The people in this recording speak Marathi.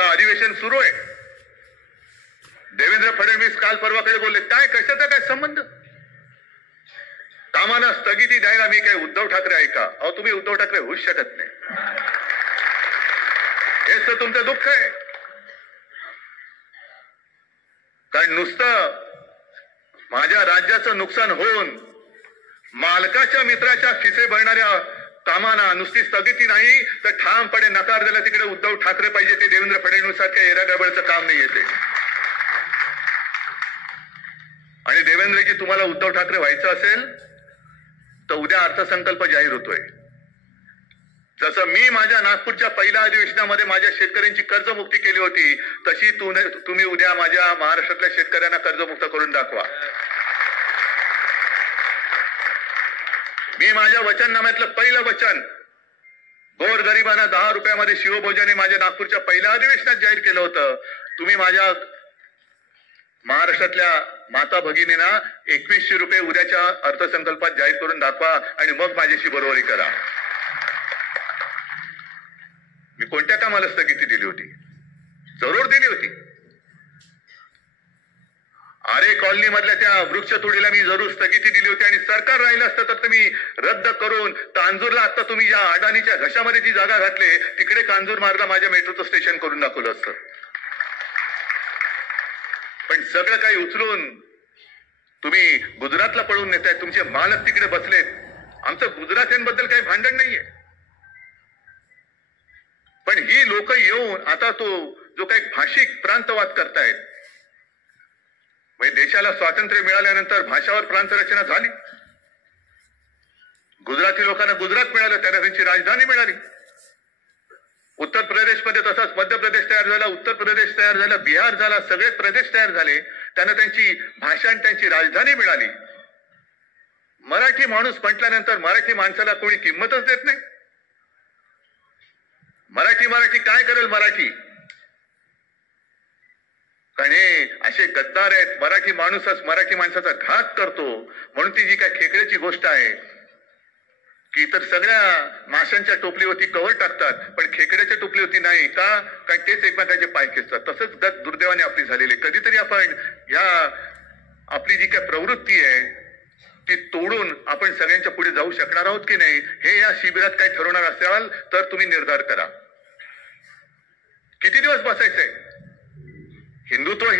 आता अधिवेशन सुरू आहे. देवेंद्र फडणवीस काल परवाकडे बोलले, काय कशाचा काय संबंध? कामाला स्थगिती द्यायला मी काय उद्धव ठाकरे आहे का? अहो तुम्ही उद्धव ठाकरे होऊच शकत नाही. हेच तर तुमचं दुःख आहे. कारण नुसतं माझ्या राज्याचं नुकसान होऊन मालकाच्या मित्राच्या खिसे भरणाऱ्या कामांना नुसती स्थगिती नाही तर ठामपणे नकार दिला तिकडे उद्धव ठाकरे पाहिजे. ते देवेंद्र फडणवीस सारख्या येरागडबडचं काम नाही येते. आणि देवेंद्रजी तुम्हाला उद्धव ठाकरे व्हायचं असेल तर उद्या अर्थसंकल्प जाहीर होतोय. जसं मी माझ्या नागपूरच्या पहिल्या अधिवेशनामध्ये माझ्या शेतकऱ्यांची कर्जमुक्ती केली होती तशी तुम्ही उद्या माझ्या महाराष्ट्रातल्या शेतकऱ्यांना कर्जमुक्त करून दाखवा. मी माझ्या वचननाम्यातलं पहिलं वचन गोरगरिबांना 10 रुपयामध्ये शिवभोजन हे माझ्या नागपूरच्या पहिल्या अधिवेशनात जाहीर केलं होतं. तुम्ही माझ्या महाराष्ट्रातल्या माता भगिनींना 2100 रुपये उद्याच्या अर्थसंकल्पात जाहीर करून दाखवा आणि मग माझ्याशी बरोबरी करा. मी कोणत्या कामाला स्थगिती दिली होती? जरूर दिली होती. आरे कॉलनी मधल्या त्या वृक्षतोडीला मी जरूर स्थगिती दिली होती आणि सरकार राहिलं असतं तर तुम्ही रद्द करून कांजूरला आता तुम्ही या अडाणीच्या घशामध्ये जी जागा घातली तिकडे कांजूर मार्ग माझ्या मेट्रोचं स्टेशन करून दाखवलं असतं. पण सगळं काही उचलून तुम्ही गुजरातला पळून नेताय. तुमचे मालक तिकडे बसलेत. आमचं गुजरात्यांबद्दल काही भांडण नाहीये. पण ही लोक येऊन आता तो जो काही भाषिक प्रांतवाद करतायत, म्हणजे देशाला स्वातंत्र्य मिळाल्यानंतर भाषावर प्रांत रचना झाली. गुजराती लोकांना गुजरात मिळालं, त्यांना त्यांची राजधानी मिळाली. उत्तर प्रदेशमध्ये तसाच मध्य प्रदेश तयार झाला, उत्तर प्रदेश तयार झाला, बिहार झाला, सगळे प्रदेश तयार झाले. त्यांना त्यांची भाषा आणि त्यांची राजधानी मिळाली. मराठी माणूस म्हटल्यानंतर मराठी माणसाला कोणी किंमतच देत नाही. मराठी काय करेल मराठी? कारण हे असे गद्दार आहेत. मराठी माणूसच मराठी माणसाचा घात करतो. म्हणून ती जी काय खेकड्याची गोष्ट आहे की इतर सगळ्या माशांच्या टोपलीवरती कव्हर टाकतात पण खेकड्याच्या टोपलीवरती नाही का? कारण तेच एकमेकांचे पाय खेचतात. तसंच गत दुर्दैवाने आपली झालेली. कधीतरी आपण या आपली जी काय प्रवृत्ती आहे ती तोडून आपण सगळ्यांच्या पुढे जाऊ शकणार आहोत की नाही हे या शिबिरात काय ठरवणार असाल तर तुम्ही निर्धार करा. किती दिवस बसायचंय? हिंदुत्व